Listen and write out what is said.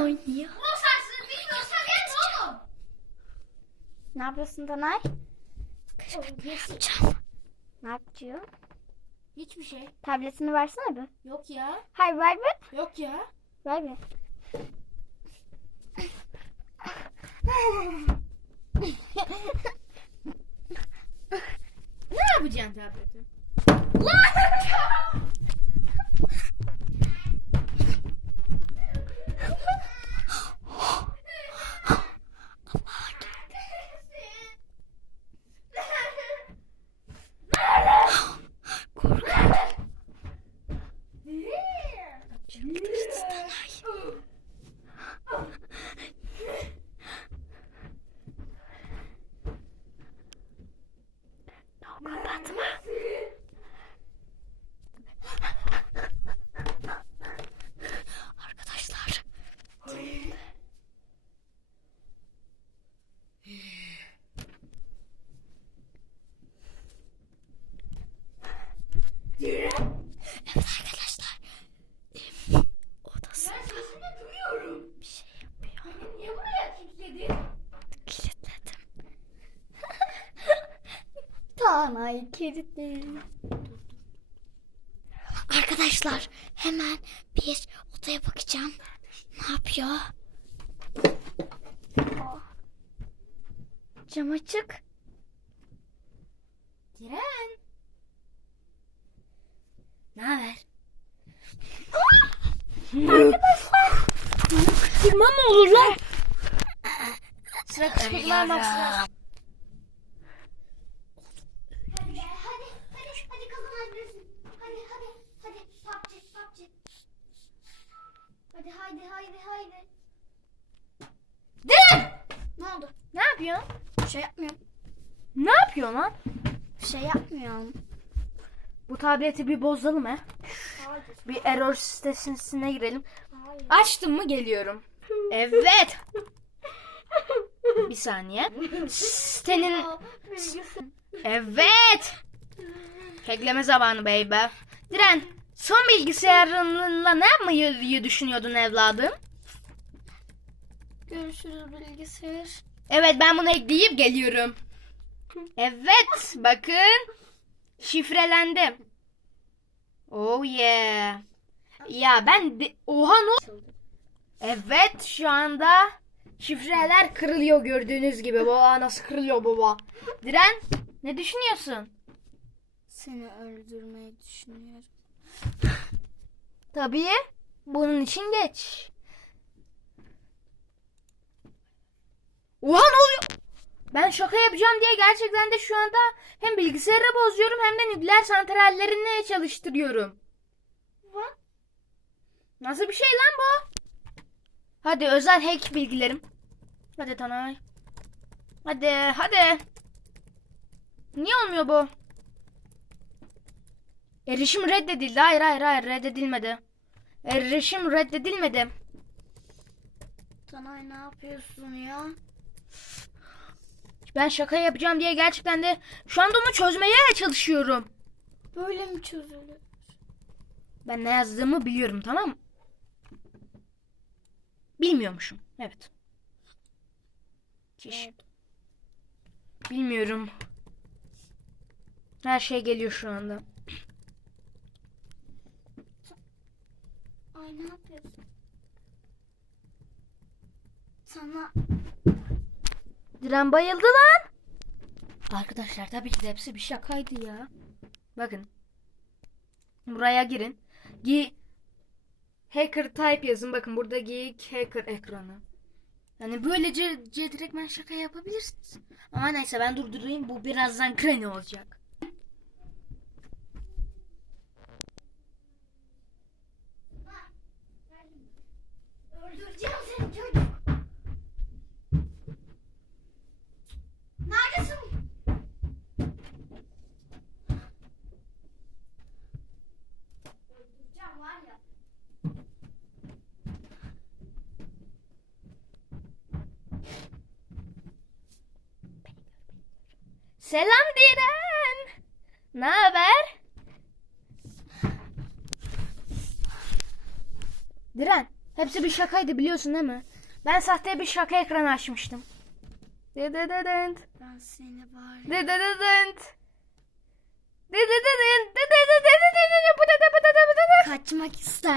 oynuyor. Bu sensin bilmiyorsan gel oğlum. Ne yapıyorsun Danay? Yapacağım. Ne yapıyor? Hiçbir şey. Tabletini versene bir. Yok ya. Hayır ver bir. Yok ya. Ver bir. Ne yapacaksın tableti? Kapatma. Arkadaşlar. Evet arkadaşlar. Em, Odası Ben sesini duyuyorum. bir şey yapıyor. Beni niye buraya kilitledin? Kilitledim. Tanay kilitli. Arkadaşlar hemen bir odaya bakacağım. Ne yapıyor? Cam açık. Diren. Ne haber? Arkadaşlar. Kırma mı olur lan? Sıra kırmamak sıra. Hadi hadi hadi hadi kazanabilirsin. Hadi hadi hadi PUBG PUBG. Hadi haydi haydi haydi. Diren! Ne oldu? Ne yapıyorsun? Bir şey yapmıyorum. Ne yapıyorsun lan? Bir şey yapmıyorum. Bu tableti bir bozalım he. Hayır. Bir error sitesine girelim. Hayır. Açtım mı geliyorum. Evet. Bir saniye. Sitenin... Evet. Kekleme zamanı baby. Diren, son bilgisayarınla ne yapmayı düşünüyordun evladım? Görüşürüz bilgisayar. Evet ben bunu ekleyip geliyorum. Evet bakın. Şifrelendim. Oh yeah. Ya ben de... Oha ne? Evet şu anda şifreler kırılıyor gördüğünüz gibi. Baba nasıl kırılıyor baba. Diren ne düşünüyorsun? Seni öldürmeyi düşünüyorum. Tabii bunun için geç. Oha ne oluyor? Ben şaka yapacağım diye gerçekten de şu anda hem bilgisayarı bozuyorum hem de nükleer santrallerini çalıştırıyorum. What? Nasıl bir şey lan bu? Hadi özel hack bilgilerim. Hadi Tanay. Hadi hadi. Niye olmuyor bu? Erişim reddedildi. Hayır hayır hayır reddedilmedi. Erişim reddedilmedi. Tanay ne yapıyorsun ya? Ben şaka yapacağım diye gerçekten de şu anda onu çözmeye çalışıyorum. Böyle mi çözülür? Ben ne yazdığımı biliyorum tamam mı? Bilmiyormuşum. Evet. Çiş. Bilmiyorum. Her şey geliyor şu anda. Ay ne yapıyorsun? Sana Diren bayıldı lan. Arkadaşlar tabii ki de hepsi bir şakaydı ya. Bakın. Buraya girin. Gi Hacker type yazın. Bakın burada geek hacker ekranı. Yani böylece direkt ben şaka yapabilirsiniz. Ama neyse ben durdurayım. Bu birazdan kreni olacak. Selam Diren. Ne haber? Diren Hepsi bir şakaydı biliyorsun değil mi? Ben sahte bir şaka ekranı açmıştım. Dedededent. Ben seni var. Dedededent. Dedededent. Dedededent. Kaçmak istersen